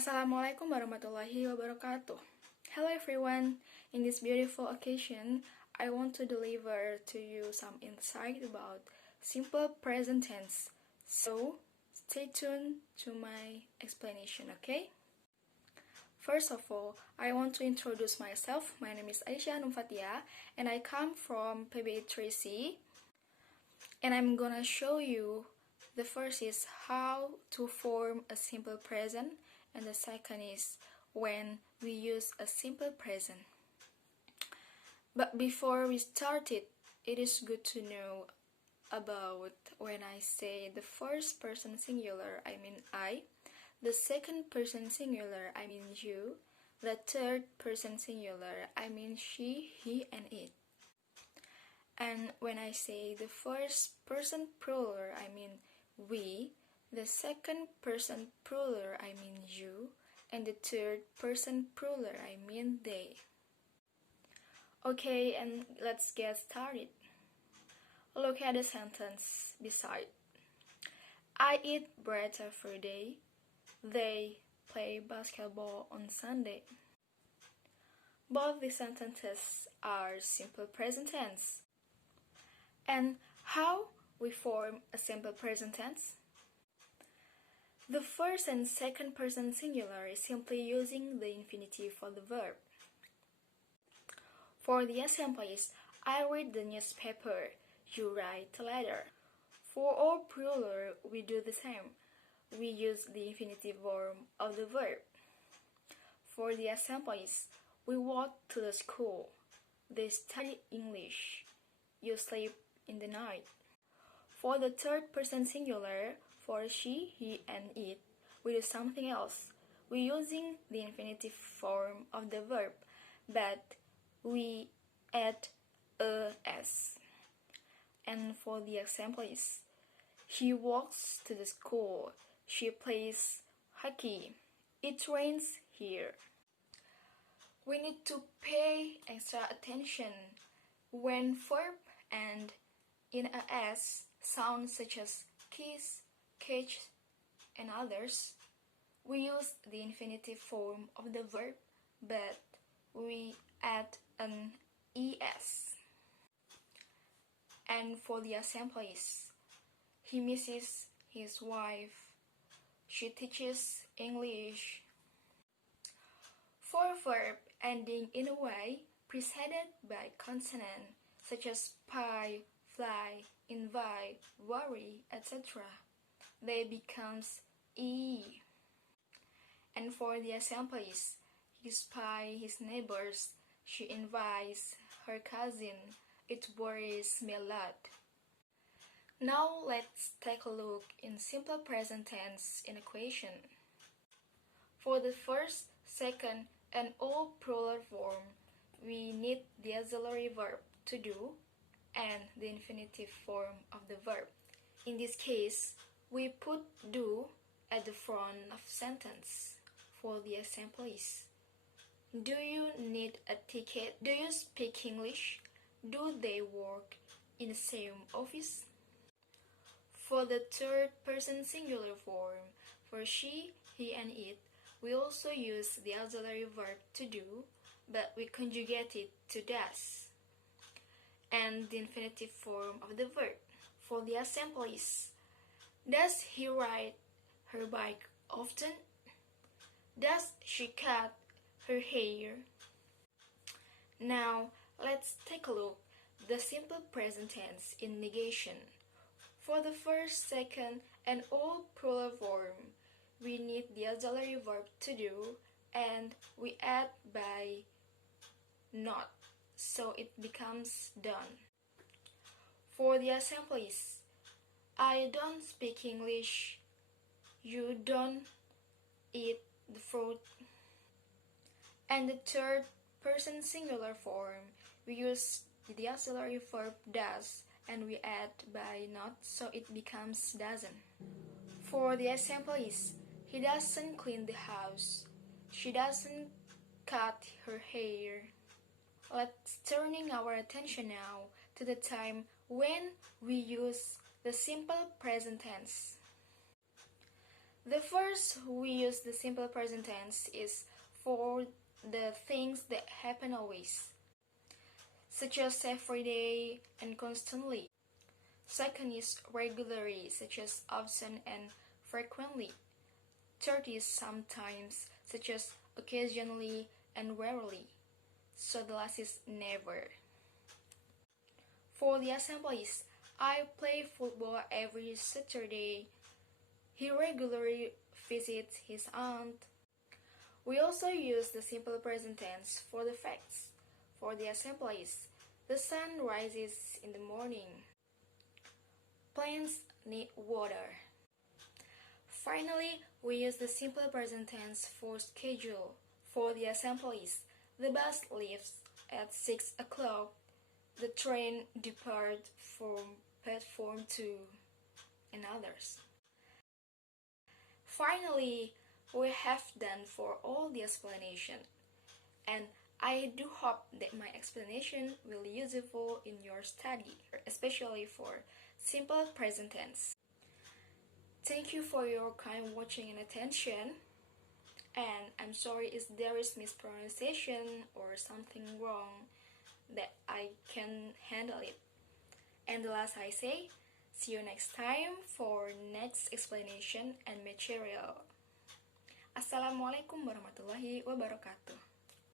Assalamualaikum warahmatullahi wabarakatuh. Hello everyone. In this beautiful occasion, I want to deliver to you some insight about simple present tense. So, stay tuned to my explanation, okay? First of all, I want to introduce myself. My name is Aisyah Numfatia and I come from PBI 3C. And I'm gonna show you the first is how to form a simple present, and the second is when we use a simple present. But before we start it is good to know about when I say the first person singular, I mean I, the second person singular, I mean you, the third person singular, I mean she, he, and it. And when I say the first person plural, I mean we, the second person plural, I mean you, and the third person plural, I mean they. Okay, and let's get started. Look at the sentence beside. I eat bread every day. They play basketball on Sunday. Both the sentences are simple present tense. And how we form a simple present tense? The first and second person singular is simply using the infinitive for the verb. For the example is, I read the newspaper, you write a letter. For all plural, we do the same. We use the infinitive form of the verb. For the example is, we walk to the school, they study English, you sleep in the night. For the third person singular, for she, he, and it, we do something else. We're using the infinitive form of the verb, but we add a s. And for the example is, he walks to the school, she plays hockey, it rains here. We need to pay extra attention when verb and in a s sounds such as kiss, catch, and others. We use the infinitive form of the verb, but we add an es. And for the example is, he misses his wife, she teaches English. For verb ending in a way preceded by consonant such as pie, fly, invite, worry, etc., they becomes e. And for the example is, he spy his neighbors, she invites her cousin, it worries me a lot. Now let's take a look in simple present tense in equation. For the first, second, and all plural form, we need the auxiliary verb to do and the infinitive form of the verb. In this case, we put do at the front of sentence. For the example is, do you need a ticket? Do you speak English? Do they work in the same office? For the third person singular form, for she, he, and it, we also use the auxiliary verb to do, but we conjugate it to does, and the infinitive form of the verb. For the example is, does he ride her bike often? Does she cut her hair? Now, let's take a look at the simple present tense in negation. For the first, second, and all plural form, we need the auxiliary verb to do, and we add by not, so it becomes done. For the example is, I don't speak English, you don't eat the fruit. And the third person singular form, we use the auxiliary verb does and we add by not, so it becomes doesn't. For the example is, he doesn't clean the house, she doesn't cut her hair. Let's turning our attention now to the time when we use the simple present tense. The first we use the simple present tense is for the things that happen always, such as every day and constantly. Second is regularly, such as often and frequently. Third is sometimes, such as occasionally and rarely. So the last is never. For the example is, I play football every Saturday. He regularly visits his aunt. We also use the simple present tense for the facts. For the example is, the sun rises in the morning. Plants need water. Finally, we use the simple present tense for schedule. For the example is, the bus leaves at 6 o'clock. The train departs from platform 2 and others. Finally, we have done for all the explanation, and I do hope that my explanation will be useful in your study, especially for simple present tense. Thank you for your kind watching and attention, and I'm sorry if there is mispronunciation or something wrong that I can handle it. And the last I say, see you next time for next explanation and material. Assalamualaikum warahmatullahi wabarakatuh.